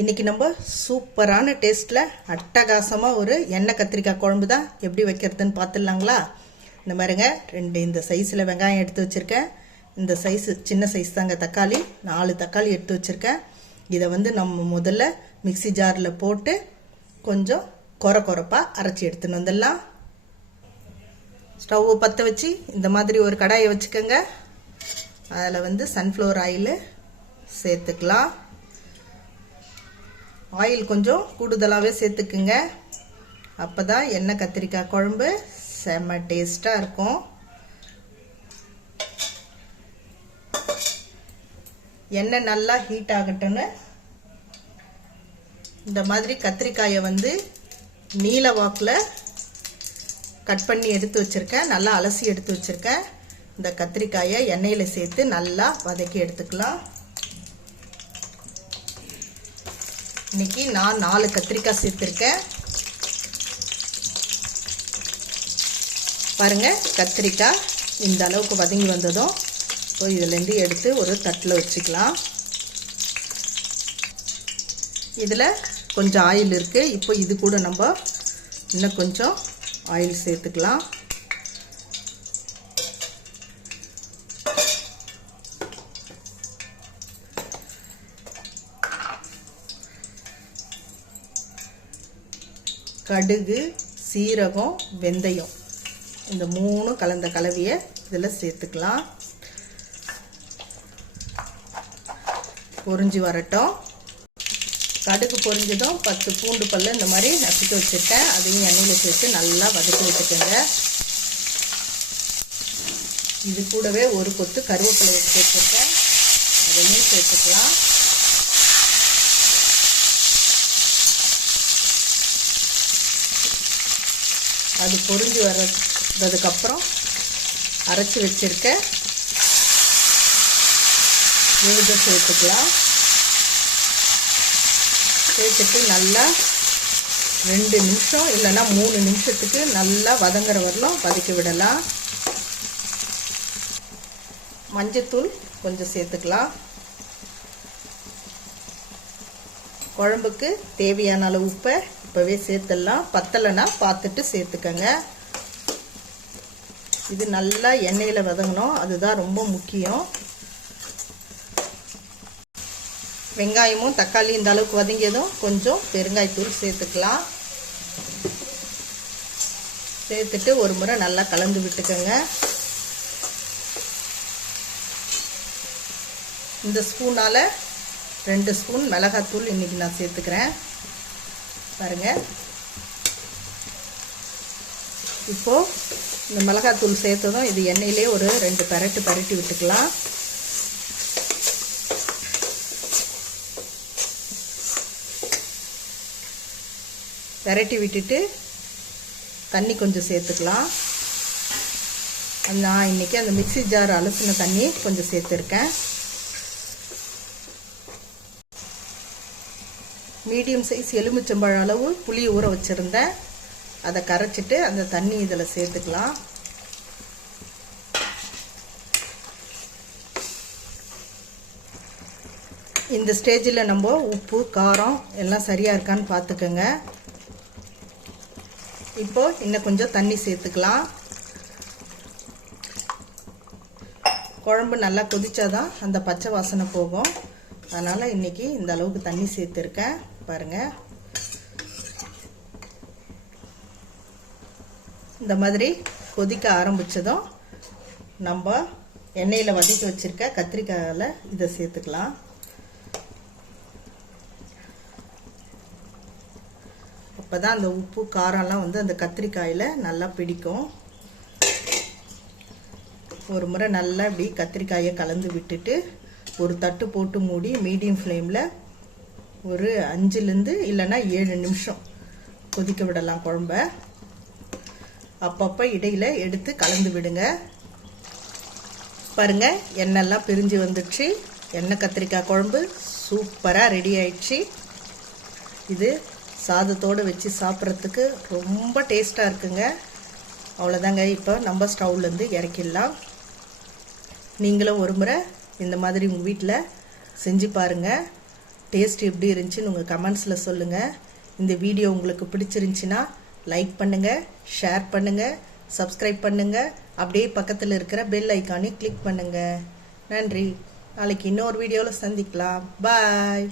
இன்றைக்கி நம்ம சூப்பரான டேஸ்ட்டில் அட்டகாசமாக ஒரு எண்ணெய் கத்திரிக்காய் குழம்பு தான் எப்படி வைக்கிறதுன்னு பார்த்துடலாங்களா? இந்த மாதிரிங்க ரெண்டு இந்த சைஸில் வெங்காயம் எடுத்து வச்சுருக்கேன். இந்த சைஸு சின்ன சைஸ் தாங்க தக்காளி. நாலு தக்காளி எடுத்து வச்சுருக்கேன். இதை வந்து நம்ம முதல்ல மிக்ஸி ஜாரில் போட்டு கொஞ்சம் கொர கொரப்பாக அரைச்சி எடுத்துன்னு வந்துடலாம். ஸ்டவ்வை பற்ற வச்சு இந்த மாதிரி ஒரு கடாயை வச்சுக்கோங்க. அதில் வந்து சன்ஃப்ளவர் ஆயில் சேர்த்துக்கலாம். ஆயில் கொஞ்சம் கூடுதலாகவே சேர்த்துக்குங்க. அப்போ தான் எண்ணெய் கத்திரிக்காய் குழம்பு செம்ம டேஸ்ட்டாக இருக்கும். எண்ணெய் நல்லா ஹீட் ஆகட்டும்னு. இந்த மாதிரி கத்திரிக்காயை வந்து நீல வாக்கில் கட் பண்ணி எடுத்து வச்சுருக்கேன். நல்லா அலசி எடுத்து வச்சுருக்கேன். இந்த கத்திரிக்காயை எண்ணெயில் சேர்த்து நல்லா வதக்கி எடுத்துக்கலாம். இன்னைக்கு நான் நாலு கத்திரிக்காய் சேர்த்துருக்கேன். பாருங்கள் கத்திரிக்காய் இந்த அளவுக்கு வதங்கி வந்ததும் இப்போ இதுலேருந்து எடுத்து ஒரு தட்டில் வச்சுக்கலாம். இதில் கொஞ்சம் ஆயில் இருக்குது இப்போ இது கூட நம்ம இன்னும் கொஞ்சம் ஆயில் சேர்த்துக்கலாம். கடுகு சீரகம் வெந்தயம். இந்த மூணு கலந்த கலவையை இதில் சேர்த்துக்கலாம். பொறிஞ்சு வரட்டும். கடுகு பொரிஞ்சதும் பத்து பூண்டு பல்லு இந்த மாதிரி நசுக்கி வச்சுருக்கேன். அதையும் எண்ணெயில் சேர்த்து நல்லா வதக்கி வச்சுக்கோங்க. இது கூடவே ஒரு கொத்து கருவேப்பிலை எடுத்து வச்சுருக்கேன். அதையும் சேர்த்துக்கலாம். அது பொறிஞ்சு வர்றதுக்கப்புறம் அரைச்சி வச்சுருக்க விழுத சேர்த்துக்கலாம். சேர்த்துட்டு நல்லா ரெண்டு நிமிஷம் இல்லைன்னா மூணு நிமிஷத்துக்கு நல்லா வதங்குற வரலாம் வதக்கி விடலாம். மஞ்சத்தூள் கொஞ்சம் சேர்த்துக்கலாம். குழம்புக்கு தேவையான அளவு உப்பை இப்போவே சேர்த்துடலாம். பத்தலைன்னா பார்த்துட்டு சேர்த்துக்கங்க. இது நல்லா எண்ணெயில் வதங்கணும். அதுதான் ரொம்ப முக்கியம். வெங்காயமும் தக்காளி இந்த அளவுக்கு வதங்கியதும் கொஞ்சம் பெருங்காயத்தூள் சேர்த்துக்கலாம். சேர்த்துட்டு ஒரு முறை நல்லா கலந்து விட்டுக்கோங்க. இந்த ஸ்பூனால் ரெண்டு ஸ்பூன் மிளகாத்தூள் இன்றைக்கி நான் சேர்த்துக்கிறேன். பாருங்கள் இப்போது இந்த மிளகாத்தூள் சேர்த்ததும் இது எண்ணெயிலே ஒரு ரெண்டு பரட்டு பரட்டி விட்டுக்கலாம். பரட்டி விட்டுட்டு தண்ணி கொஞ்சம் சேர்த்துக்கலாம். நான் இன்றைக்கி அந்த மிக்சி ஜார் அலசின தண்ணி கொஞ்சம் சேர்த்துருக்கேன். மீடியம் சைஸ் எலுமிச்சம்பழம் அளவு புளி ஊற வச்சுருந்தேன் அதை கரைச்சிட்டு அந்த தண்ணி இதில் சேர்த்துக்கலாம். இந்த ஸ்டேஜில் நம்ம உப்பு காரம் எல்லாம் சரியாக இருக்கான்னு பார்த்துக்கோங்க இப்போது இன்னும் கொஞ்சம் தண்ணி சேர்த்துக்கலாம். குழம்பு நல்லா கொதிச்சாதான் அந்த பச்சை வாசனை போகும். அதனால் இன்றைக்கி இந்த அளவுக்கு தண்ணி சேர்த்துருக்கேன். பாருங்கள் இந்த மாதிரி கொதிக்க ஆரம்பித்ததும் நம்ம எண்ணெயில் வதக்கி வச்சுருக்க கத்திரிக்காயில் இதை சேர்த்துக்கலாம். அப்போ தான் அந்த உப்பு காரம்லாம் வந்து அந்த கத்திரிக்காயில் நல்லா பிடிக்கும். ஒரு முறை நல்லா இப்படி கத்திரிக்காயை கலந்து விட்டுட்டு ஒரு தட்டு போட்டு மூடி மீடியம் ஃப்ளேமில் ஒரு அஞ்சுலேருந்து இல்லைன்னா ஏழு நிமிஷம் கொதிக்க விடலாம் குழம்ப. அப்பப்போ இடையில் எடுத்து கலந்து விடுங்க. பாருங்க எண்ணெய்லாம் பிரிஞ்சு வந்துடுச்சு. எண்ணெய் கத்திரிக்காய் குழம்பு சூப்பராக ரெடி ஆயிடுச்சு. இது சாதத்தோடு வச்சு சாப்பிட்றதுக்கு ரொம்ப டேஸ்ட்டாக இருக்குங்க. அவ்வளோதாங்க இப்போ நம்ம ஸ்டவ்லேருந்து இறக்கிடலாம். நீங்களும் ஒரு முறை இந்த மாதிரி உங்கள் வீட்டில் செஞ்சு பாருங்கள் டேஸ்ட் எப்படி இருந்துச்சுன்னு உங்கள் கமெண்ட்ஸில் சொல்லுங்கள் இந்த வீடியோ உங்களுக்கு பிடிச்சிருந்துச்சின்னா லைக் பண்ணுங்கள் ஷேர் பண்ணுங்கள் சப்ஸ்கிரைப் பண்ணுங்கள் அப்படியே பக்கத்தில் இருக்கிற பெல் ஐக்கானையும் கிளிக் பண்ணுங்கள் நன்றி. நாளைக்கு இன்னொரு வீடியோவில் சந்திக்கலாம். பாய்